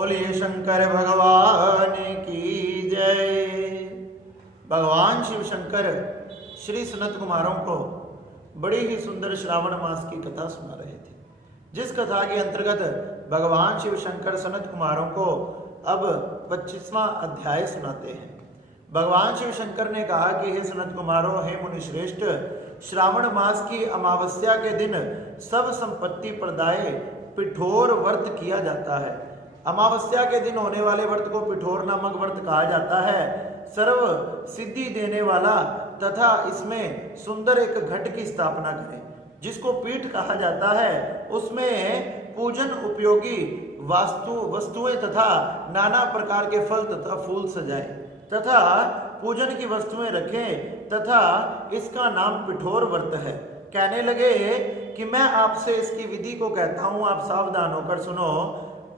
बोलिए शंकर भगवान की जय। भगवान शिव शंकर श्री सनत कुमारों को बड़ी ही सुंदर श्रावण मास की कथा सुना रहे थे, जिस कथा के अंतर्गत भगवान शिव शंकर सनत कुमारों को अब 25वां अध्याय सुनाते हैं। भगवान शिव शंकर ने कहा कि हे सनत कुमारों, हे मुनिश्रेष्ठ, श्रावण मास की अमावस्या के दिन सब संपत्ति प्रदाय पिठोर व्रत किया जाता है। अमावस्या के दिन होने वाले व्रत को पिठोर नामक व्रत कहा जाता है। सर्व सिद्धि देने वाला तथा इसमें सुंदर एक घट की स्थापना करें, जिसको पीठ कहा जाता है। उसमें पूजन उपयोगी वस्तुएं तथा नाना प्रकार के फल तथा फूल सजाएं तथा पूजन की वस्तुएं रखें तथा इसका नाम पिठोर व्रत है। कहने लगे कि मैं आपसे इसकी विधि को कहता हूं, आप सावधान होकर सुनो।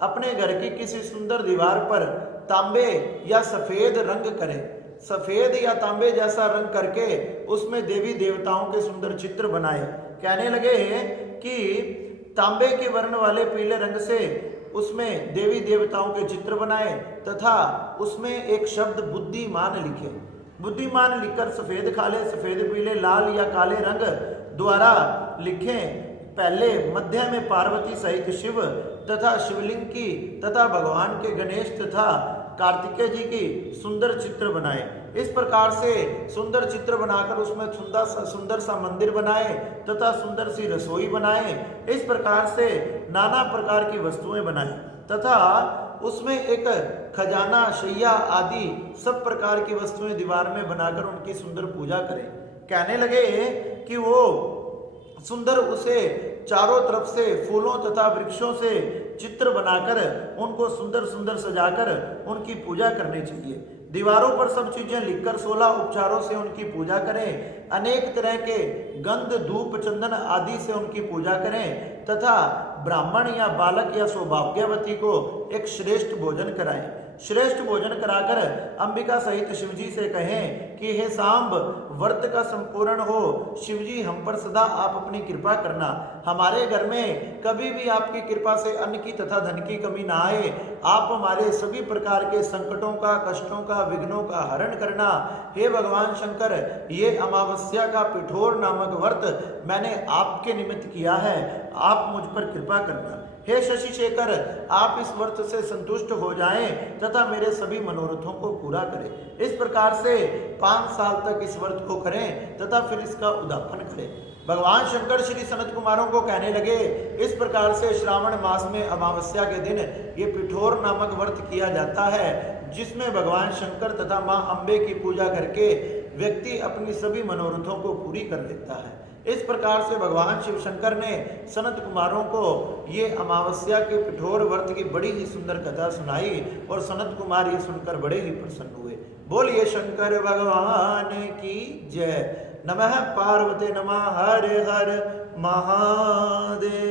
अपने घर की किसी सुंदर दीवार पर तांबे या सफेद रंग करें। सफेद या तांबे जैसा रंग करके उसमें देवी देवताओं के सुंदर चित्र बनाए। कहने लगे कि तांबे के वर्ण वाले पीले रंग से उसमें देवी देवताओं के चित्र बनाए तथा उसमें एक शब्द बुद्धिमान लिखे। बुद्धिमान लिखकर सफेद काले, सफेद पीले, लाल या काले रंग द्वारा लिखें। पहले मध्य में पार्वती सहित शिव तथा शिवलिंग की तथा भगवान के गणेश तथा कार्तिकेय जी की सुंदर चित्र बनाए। इस प्रकार से सुंदर चित्र बनाकर उसमें सुंदर सा मंदिर बनाए तथा सुंदर सी रसोई बनाए। इस प्रकार से नाना प्रकार की वस्तुएं बनाए तथा उसमें एक खजाना, शैया आदि सब प्रकार की वस्तुएं दीवार में बनाकर उनकी सुंदर पूजा करें। कहने लगे कि वो सुंदर उसे चारों तरफ से फूलों तथा वृक्षों से चित्र बनाकर उनको सुंदर सुंदर सजाकर उनकी पूजा करनी चाहिए। दीवारों पर सब चीजें लिखकर 16 उपचारों से उनकी पूजा करें। अनेक तरह के गंध, धूप, चंदन आदि से उनकी पूजा करें तथा ब्राह्मण या बालक या सौभाग्यवती को एक श्रेष्ठ भोजन कराएं। श्रेष्ठ भोजन कराकर अंबिका सहित शिवजी से कहें कि हे सांब, व्रत का संपूर्ण हो। शिवजी, हम पर सदा आप अपनी कृपा करना। हमारे घर में कभी भी आपकी कृपा से अन्न की तथा धन की कमी ना आए। आप हमारे सभी प्रकार के संकटों का, कष्टों का, विघ्नों का हरण करना। हे भगवान शंकर, ये अमावस्या का पिठोर नामक व्रत मैंने आपके निमित्त किया है, आप मुझ पर कृपा करना। हे शशि शेखर, आप इस व्रत से संतुष्ट हो जाएं तथा मेरे सभी मनोरथों को पूरा करें। इस प्रकार से 5 साल तक इस व्रत को करें तथा फिर इसका उद्यापन करें। भगवान शंकर श्री सनत कुमारों को कहने लगे, इस प्रकार से श्रावण मास में अमावस्या के दिन ये पिठोर नामक व्रत किया जाता है, जिसमें भगवान शंकर तथा माँ अम्बे की पूजा करके व्यक्ति अपनी सभी मनोरथों को पूरी कर लेता है। इस प्रकार से भगवान शिव शंकर ने सनत कुमारों को ये अमावस्या के पिठोर व्रत की बड़ी ही सुंदर कथा सुनाई और सनत कुमार ये सुनकर बड़े ही प्रसन्न हुए। बोलिए शंकर भगवान की जय। नमः पार्वती नमः हर हर महादेव।